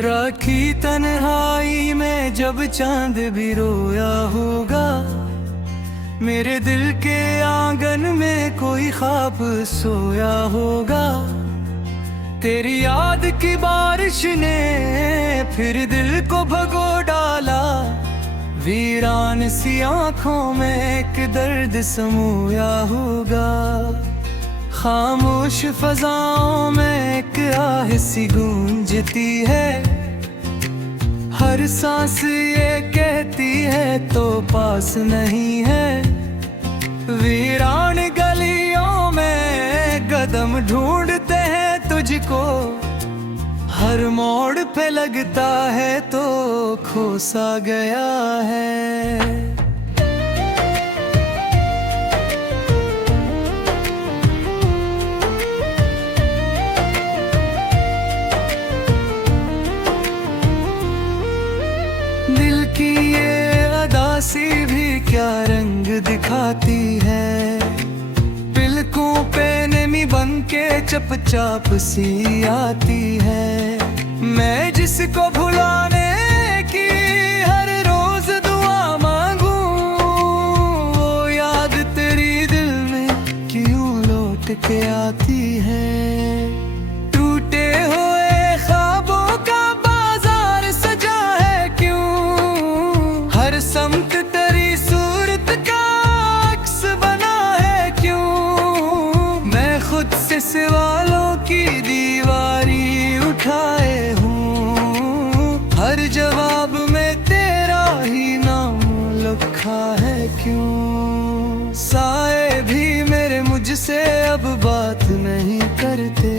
राखी तन्हाई में जब चांद भी रोया होगा, मेरे दिल के आंगन में कोई ख्वाब सोया होगा। तेरी याद की बारिश ने फिर दिल को भगो डाला, वीरान सी आंखों में एक दर्द समोया होगा। खामोश फजाओं में एक आह सी गूंजती है, हर सांस ये कहती है तो पास नहीं है। वीरान गलियों में कदम ढूंढते हैं तुझको, हर मोड़ पे लगता है तो खो सा गया है। दिल की ये अदासी भी क्या रंग दिखाती है, पिलकों पे नमी बन के चपचाप सी आती है। मैं जिसको भुलाने की हर रोज दुआ मांगू, वो याद तेरी दिल में क्यों लौट के आती है। टूटे हुए ख्वाबों का बाजार सजा है क्यों, हर समत तेरी सूरत का अक्स बना है क्यों। मैं खुद से सवालों की दीवारी उठाए हूँ, हर जवाब में तेरा ही नाम लिखा है क्यों। साए भी मेरे मुझसे अब बात नहीं करते,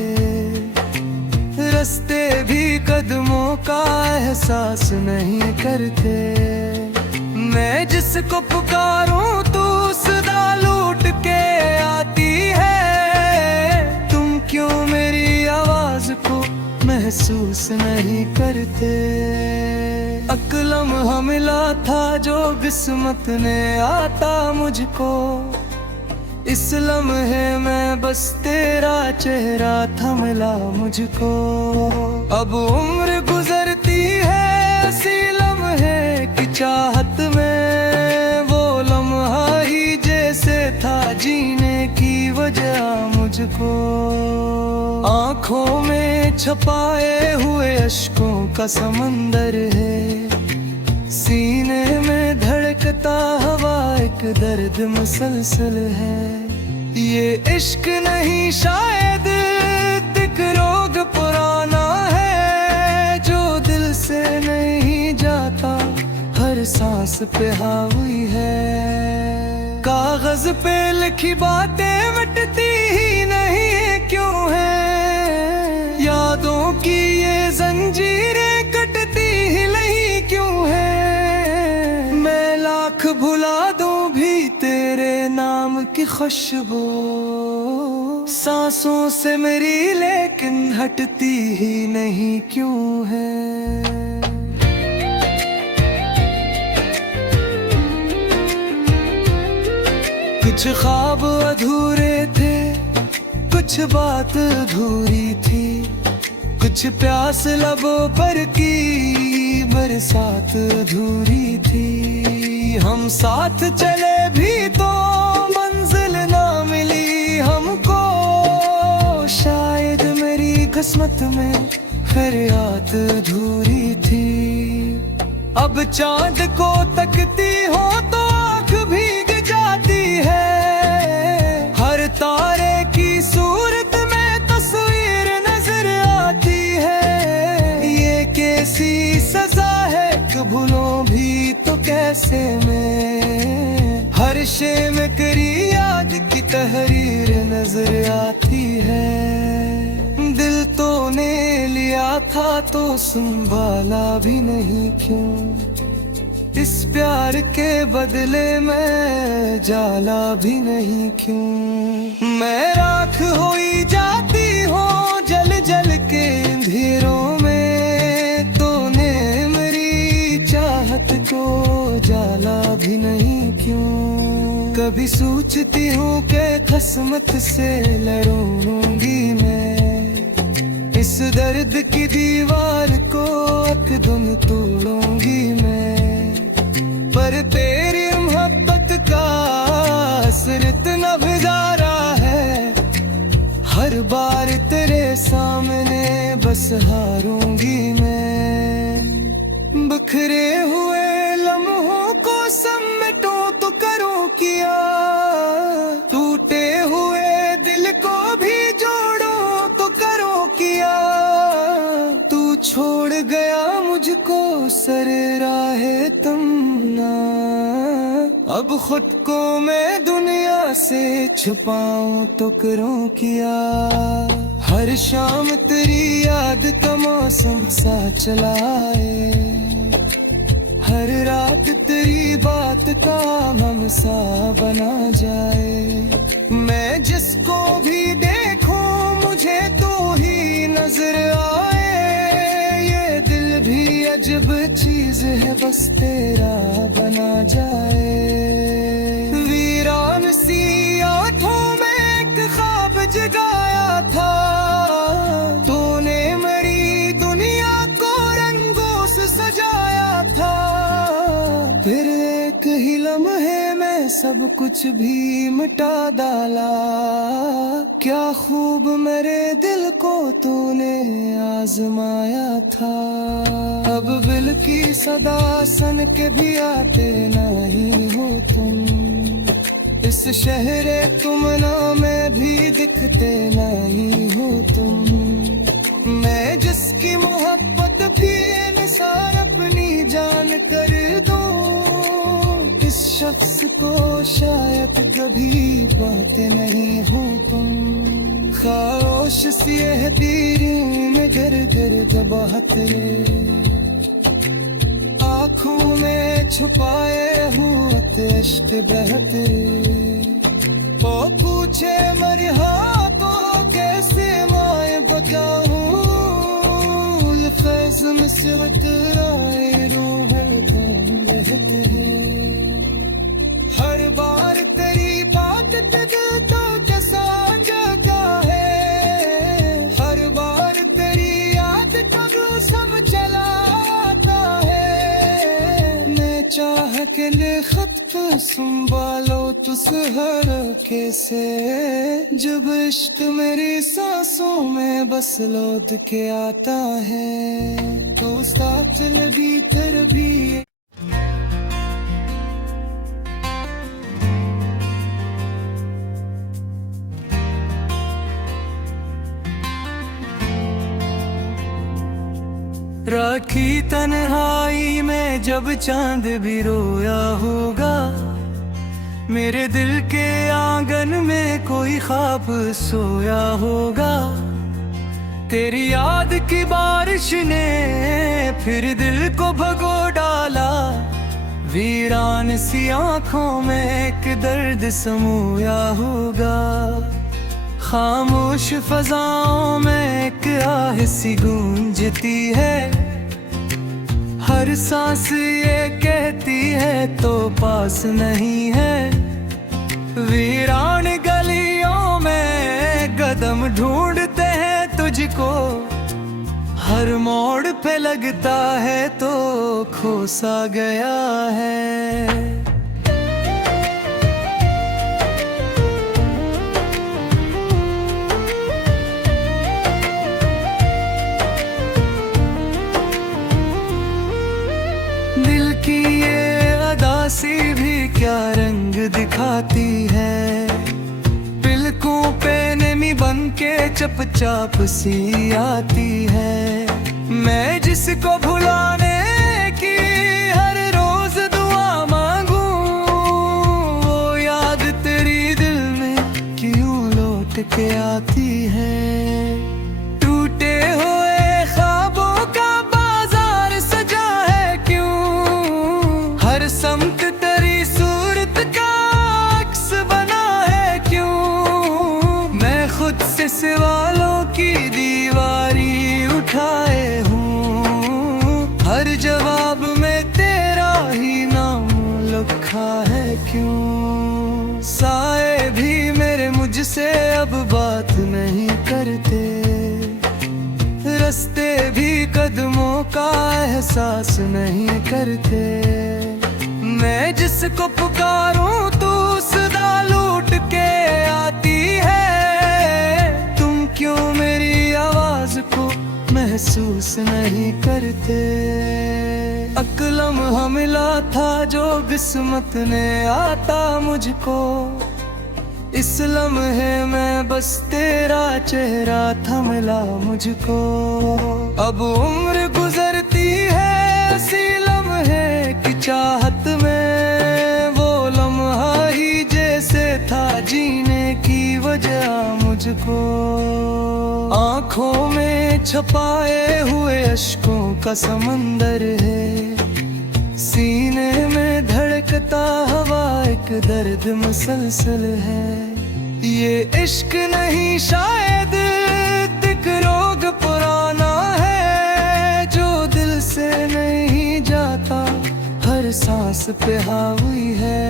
रास्ते भी कदमों का एहसास नहीं करते। मैं जिसको पुकारूं तू सदा लूट के आती है, तुम क्यों मेरी आवाज को महसूस नहीं करते। अकलम मिला था जो किस्मत ने आता मुझको, इस लम्हे में बस तेरा चेहरा था मिला मुझको। अब उम्र गुजरती है इसी लम्हे की चाहत में, वो लम्हा ही जैसे था जीने की वजह मुझको। आँखों में छपाए हुए अश्कों का समंदर है, सीने में धड़कता हवा एक दर्द मुसलसल है। ये इश्क नहीं शायद एक रोग पुराना है, जो दिल से नहीं जाता हर सांस पे हावी है। कागज पे लिखी बातें मिटती ही नहीं क्यों है, यादों की ये जंजीरें कटती ही नहीं क्यों है। मैं लाख भुला दूं भी तेरे नाम की खुशबू सांसों से मेरी लेकिन हटती ही नहीं क्यों है। कुछ ख्वाब अधूरे थे, कुछ बात अधूरी थी, कुछ प्यास लबों पर की बरसात अधूरी थी। हम साथ चले भी तो मंजिल ना मिली हमको, शायद मेरी किस्मत में फरियाद अधूरी थी। अब चांद को तकती हो तो आँख भीग जाती है, हर तारे की सूरत में तस्वीर नजर आती है। ये कैसी सजा है भूलों भी तो कैसे में, हर शे में करी याद की तहरीर नजर आती है। दिल तो ने लिया था तो संभाला भी नहीं क्यों, इस प्यार के बदले में जाला भी नहीं क्यों। मैं राख होई जाती हूँ जल जल के अंधेरों में, तूने मेरी चाहत को जाला भी नहीं क्यों। कभी सोचती हूँ कि किस्मत से लड़ूंगी मैं, इस इस दर्द की दीवार को अकदम तोड़ूंगी मैं, पर तेरी मोहब्बत का असर इतना गुजारा है, हर बार तेरे सामने बस हारूंगी मैं। बिखरे हुए लम्हों को समेटूं तो करूं क्या, टूटे हुए दिल को भी जोड़ूं तो करूं क्या। तू छोड़ गया मुझको सरे राहे तमन्ना, अब खुद को मैं दुनिया से छुपाऊं तो करूं क्या। हर शाम तेरी याद का मौसम सा चलाए, हर रात तेरी बात का हम सा बना जाए। मैं जिसको भी देखूं मुझे तू ही नजर आए, ये दिल भी अजब चीज है बस तेरा बना जाए। वीरान सी आंखों में एक ख्वाब जगाया था, तूने मेरी दुनिया को रंगों से सजाया था, फिर एक ही लम्हे में सब कुछ भी मिटा डाला। क्या खूब मेरे दिल को तूने आजमाया था, अब दिल की सदा सन के भी आते नहीं हो तुम, इस शहरे तुमना में भी दिखते नहीं हो तुम। मैं जिसकी मोहब्बत भी निसार अपनी जान कर दूं, इस शख्स को शायद कभी पाते नहीं हो तुम। खामोश सी है तेरी में गर गर दबाते, आँखों में छुपाए हुए इश्क बहते। ओ पूछे मेरे हाथों कैसे मैं बताऊं, फैज़ में से बतराए रूह तुम रहते हैं। हर बार तेरी बात पे दिल तो कैसा जगा है, हर बार तेरी याद कब सब चलाता है। मैं चाह के लिखत तो संभालो तुस हर कैसे, जब इश्क मेरी सांसों में बस लौट के आता है, तो साथ लगी तेरे भी। राखी तन्हाई में जब चांद भी रोया होगा, मेरे दिल के आंगन में कोई ख्वाब सोया होगा। तेरी याद की बारिश ने फिर दिल को भगो डाला, वीरान सी आंखों में एक दर्द समोया होगा। खामोश फजाओं में एक आह सी गूंजती है, हर सांस ये कहती है तो पास नहीं है। वीरान गलियों में कदम ढूंढते हैं तुझको, हर मोड़ पे लगता है तो खो सा गया है। दिल की ये अदासी भी क्या रंग दिखाती है, पिलकों पे नमी बन के चपचाप सी आती है। मैं जिसको भुलाने की हर रोज दुआ मांगू, वो याद तेरी दिल में क्यों लौट के आती है। टूटे हुए ख्वाबों का बाजार सजा है क्यों, हर समत तेरी सूरत का अक्स बना है क्यों। मैं खुद से सवालों की दीवारी उठाए हूँ, हर जवाब में तेरा ही नाम लिखा है क्यों। साए भी मेरे मुझसे अब बात नहीं करते, रास्ते भी कदमों का एहसास नहीं करते। मैं जिसको पुकारूं तू सदा लूट के आती है। तुम क्यों मेरी आवाज को महसूस नहीं करते। अकलम मिला था जो किस्मत ने आता मुझको। इस लम्हे में बस तेरा चेहरा था मिला मुझको। अब उम्र गुजरती है इसी लम्हे की चाहत में। वो लम्हा ही जैसे था जीने की वजह मुझको। आँखों में छपाए हुए अश्कों का समंदर है। सीने में धड़कता हवा एक दर्द मुसलसल है। ये इश्क नहीं शायद एक रोग पुराना है जो दिल से नहीं जाता, हर सांस पे हावी है।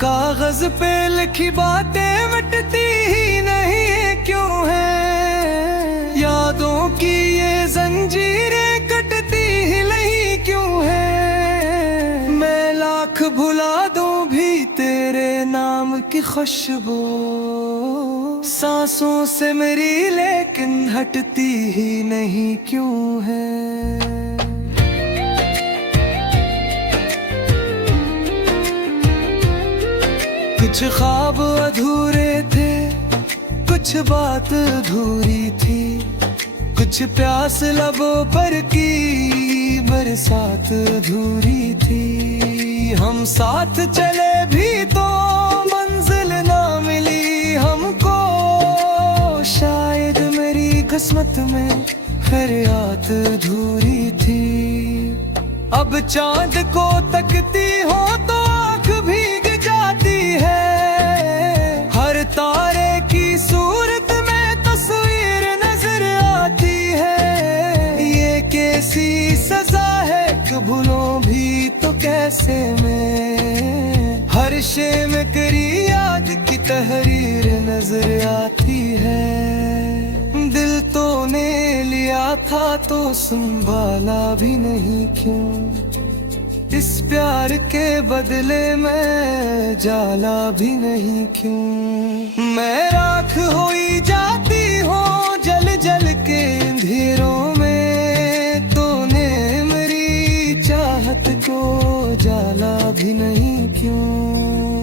कागज पे लिखी बातें मिटती ही नहीं क्यों है। यादों की ये जंजीरें कटती ही नहीं क्यों है। मैं लाख भुला दूं भी तेरे नाम की खुशबू सांसों से मेरी लेकिन हटती ही नहीं क्यों है। कुछ ख्वाब अधूरे थे, कुछ बात अधूरी थी। कुछ प्यास लबों पर की बरसात अधूरी थी। हम साथ चले भी तो मंजिल ना मिली हमको। शायद मेरी किस्मत में फरियाद अधूरी थी। अब चांद को तकती हो तो आँख भीग जाती है। हर तारे की सूरत में तस्वीर नजर आती है। ये कैसी सजा है कि भूलों भी तो कैसे में। हर शे में करी याद की तहरीर नजर आती है। दिल तो ने लिया था तो संभाला भी नहीं क्यों। इस प्यार के बदले में जाला भी नहीं क्यों। मैं राख होई जाती हूँ जल जल के अंधेरों में। तूने मेरी चाहत को जाला भी नहीं क्यों।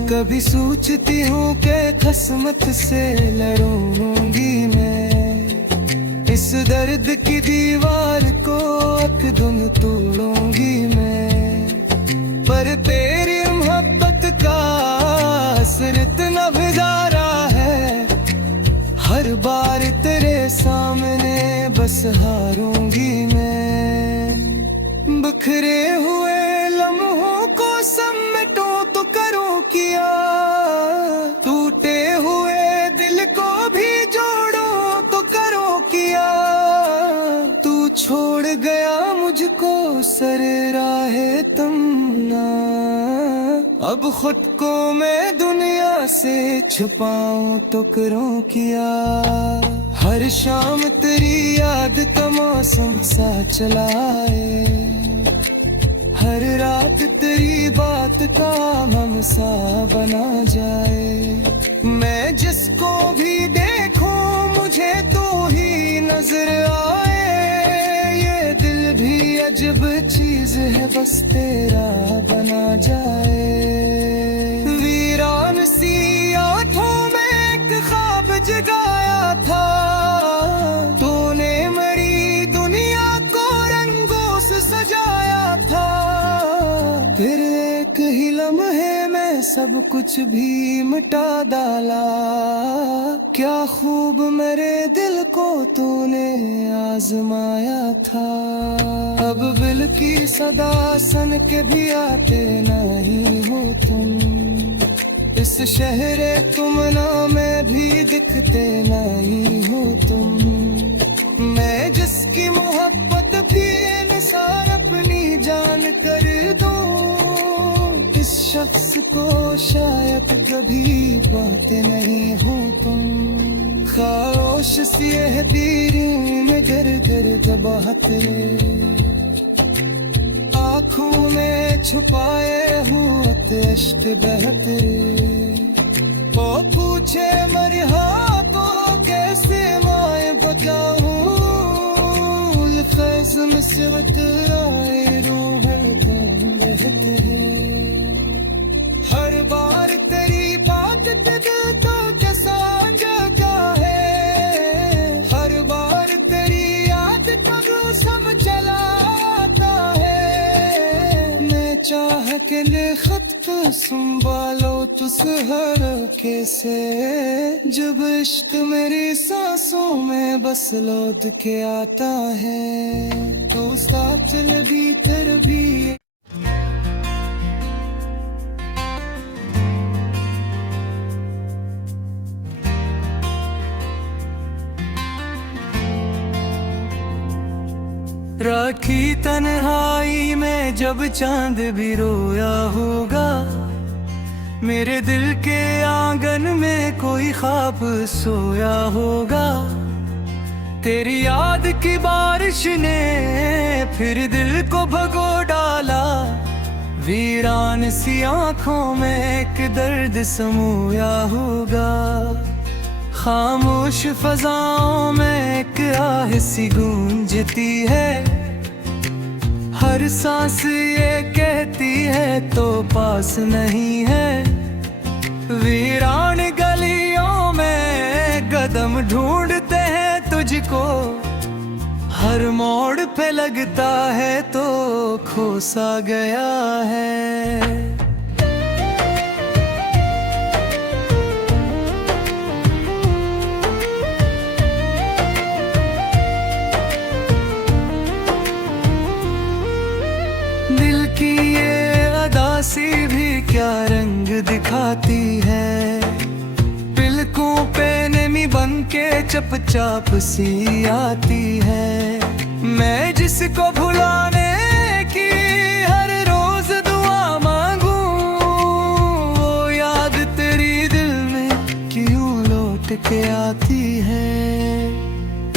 कभी सोचती हूँ कि किस्मत से लड़ूंगी मैं। इस दर्द की दीवार को अकदम तोड़ूंगी मैं। पर तेरी मोहब्बत का असर इतना गुजारा है। हर बार तेरे सामने बस हारूंगी मैं। बिखरे हुए लम्हों को समेटूं तो करूं क्या। टूटे हुए दिल को भी जोड़ूं तो करूं क्या। तू छोड़ गया मुझको सर राहे तमन्ना। अब खुद को मैं दुनिया से छुपाऊं तो करूं क्या। हर शाम तेरी याद का मौसम सा चलाए। हर रात तेरी बात का हम सा बना जाए। मैं जिसको भी देखूं मुझे तू ही नजर आए। ये दिल भी अजब चीज है बस तेरा बना जाए। वीरान सी आंखों में एक ख्वाब जगाया था। तूने मेरी दुनिया को रंगों से सजाया था। फिर एक ही लम्हे में सब कुछ भी मिटा डाला। क्या खूब मेरे दिल को तूने आजमाया था। अब बिल की सदा सन के भी आते नहीं हो तुम। इस शहरे तुमना में भी दिखते नहीं हो तुम। मैं जिसकी मोहब्बत भी निसार अपनी जान कर दूं। इस शख्स को शायद कभी पाते नहीं हो तुम। खामोश सी है तीरों में घर घर दबाहत आँखों में छुपाए हुए अश्क बहत ओ पूछे मर हाथों कैसे माए बताऊं फैज़ में सिवत आए रूह बहत हर बार तेरी बात दिल तो कैसा जगा है हर बार तेरी याद तब सब चला आता है मैं चाह के लिखत तो संभालो तुस हर कैसे जब इश्क मेरी सांसों में बस लौट के आता है तो साथ लगी तरबियत राखी तन्हाई में जब चांद भी रोया होगा मेरे दिल के आंगन में कोई ख्वाब सोया होगा तेरी याद की बारिश ने फिर दिल को भगो डाला वीरान सी आंखों में एक दर्द समोया होगा खामोश फजाओं में एक आह सी गूंजती है हर सांस ये कहती है तो पास नहीं है वीरान गलियों में कदम ढूंढते हैं तुझको हर मोड़ पे लगता है तो खो सा गया है दिल की ये अदासी भी क्या रंग दिखाती है पिलकों पे नमी बन के चपचाप सी आती है मैं जिसको भुलाने की हर रोज दुआ मांगू वो याद तेरी दिल में क्यों लौट के आती है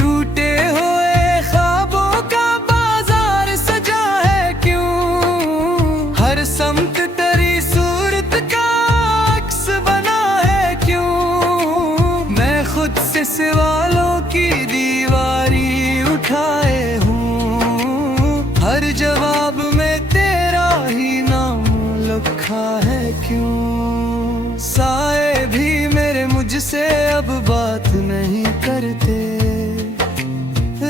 टूटे हुए ख्वाबों का बाजार सजा है क्यों हर समत तेरी सूरत का अक्स बना है क्यों मैं खुद से सवालों की दीवारी उठाए हूँ हर जवाब में तेरा ही नाम लिखा है क्यों साए भी मेरे मुझसे अब बात नहीं करते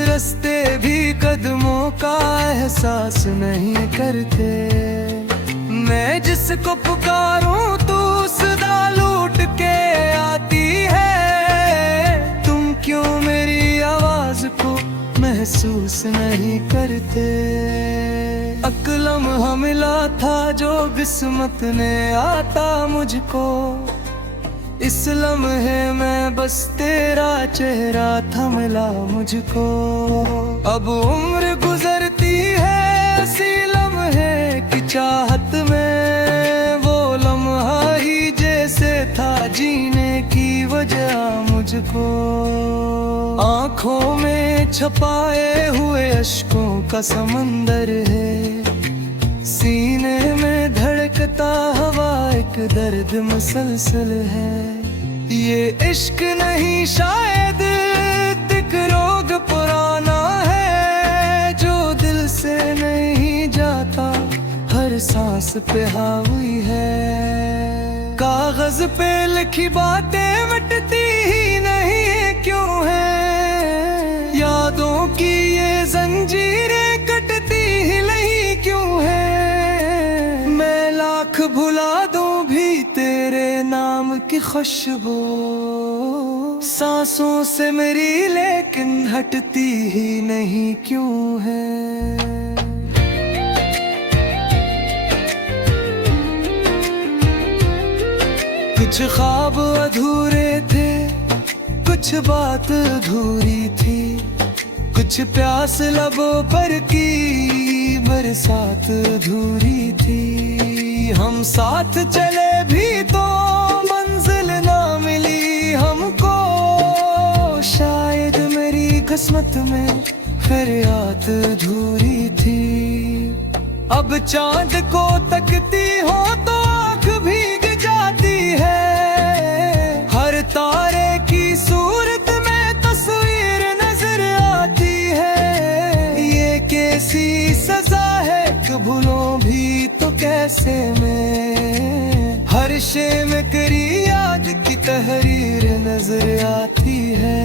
रास्ते भी कदमों का एहसास नहीं करते मैं जिसको पुकारूं तू सदा लूट के आती है तुम क्यों मेरी आवाज को महसूस नहीं करते अकलम मिला था जो किस्मत ने आता मुझको इस लम्हे में बस तेरा चेहरा था मिला मुझको अब उम्र गुजरती है इसी लम्हे की चाहत में वो लम्हा ही जैसे था जीने की वजह मुझको आँखों में छपाए हुए अश्कों का समंदर है सीने में धड़कता हवा एक दर्द मुसलसल है ये इश्क नहीं शायद एक रोग पुराना है जो दिल से नहीं जाता हर सांस पे हावी है कागज पे लिखी बातें मिटती ही नहीं क्यों है यादों की ये जंजीरें कटती ही नहीं क्यों है मैं लाख भुला दूं भी तेरे नाम की खुशबू सांसों से मेरी लेकिन हटती ही नहीं क्यों है कुछ ख्वाब अधूरे थे कुछ बात अधूरी थी कुछ प्यास लबों पर की बरसात अधूरी थी हम साथ चले भी तो मंजिल ना मिली हमको किस्मत में फिर याद अधूरी थी। अब चांद को तकती हो तो आँख भीग जाती है। हर तारे की सूरत में तस्वीर नजर आती है। ये कैसी सजा है कि भूलों भी तो कैसे मैं। हर शे में करी याद की तहरीर नजर आती है।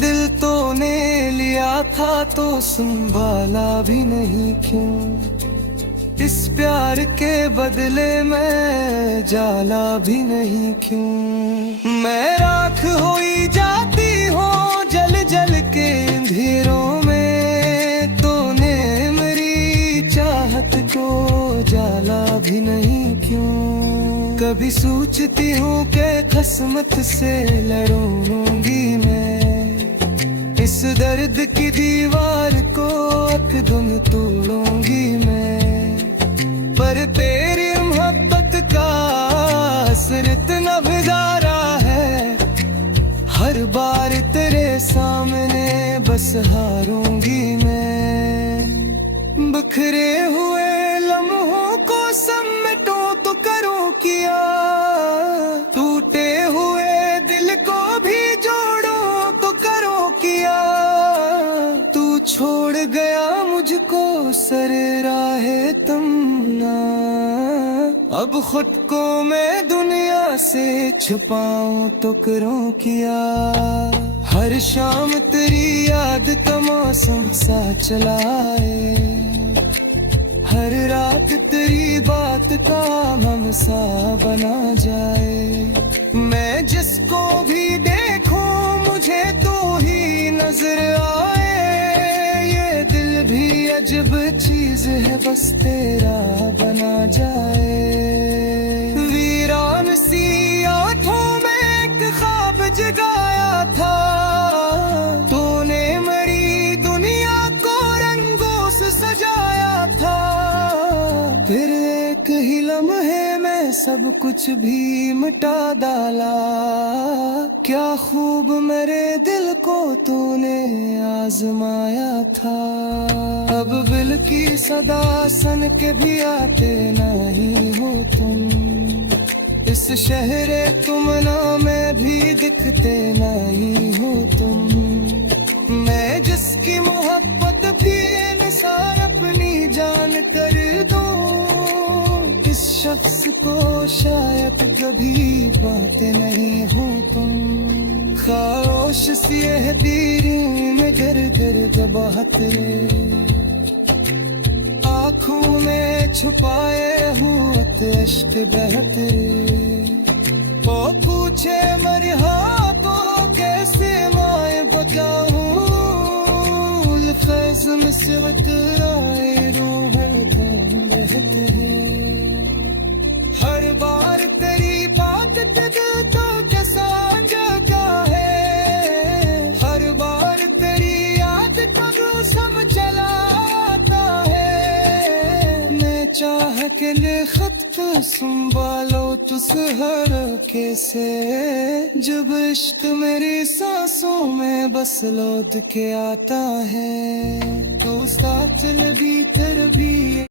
दिल तो ने लिया था तो संभाला भी नहीं क्यों। इस प्यार के बदले में जाला भी नहीं क्यों। मैं राख होई जाती हूँ जल जल के अंधेरों में। तूने मेरी चाहत को जाला भी नहीं क्यों। कभी सोचती हूँ कि किस्मत से लड़ूंगी मैं। इस दर्द की दीवार को एकदम तोड़ूंगी मैं। पर तेरी मोहब्बत का असर इतना गुजारा है। हर बार तेरे सामने बस हारूंगी मैं। बिखरे हुए लम्हों को समेटूं तो करूं किया। टूटे हुए दिल को भी जोड़ूं तो करूं किया। तू छोड़ गया मुझको सर राहे तमन्ना। अब खुद को मैं दुनिया से छुपाऊं तो करूं किया। हर शाम तेरी याद का मौसम सा चलाए। हर रात तेरी बात का हम सा बना जाए। मैं जिसको भी देखूं मुझे तू ही नजर आए। ये दिल भी अजब चीज है बस तेरा बना जाए। वीरान सी आंखों में एक ख्वाब जगाया था। तूने मेरी दुनिया को रंगों से सजाया था। फिर एक ही लम्हे में सब कुछ भी मिटा डाला। क्या खूब मेरे दिल को तूने आजमाया था। अब दिल की सदा सन के भी आते नहीं हो तुम। इस शहरे तुमना में भी दिखते नहीं हो तुम। मैं जिसकी मोहब्बत भी निसार अपनी जान कर दूं। इस शख्स को शायद कभी पाते नहीं हो तुम। खामोश सी है दीरों में गर गर दबाते। आँखों में छुपाए हुए इश्क बहते। वो पूछे मेरे हाथों कैसे मैं बचाऊं। फैज़ में सिवत राय रूह रहते हैं। हर बार तेरी बात दिल तो कैसा जगा है। हर बार तेरी याद कब सब चलाता है। मैं चाह के लिखत तो संभालो तुस हर कैसे। जब इश्क मेरी सांसों में बस लौट के आता है तो साथ चल भी तर भी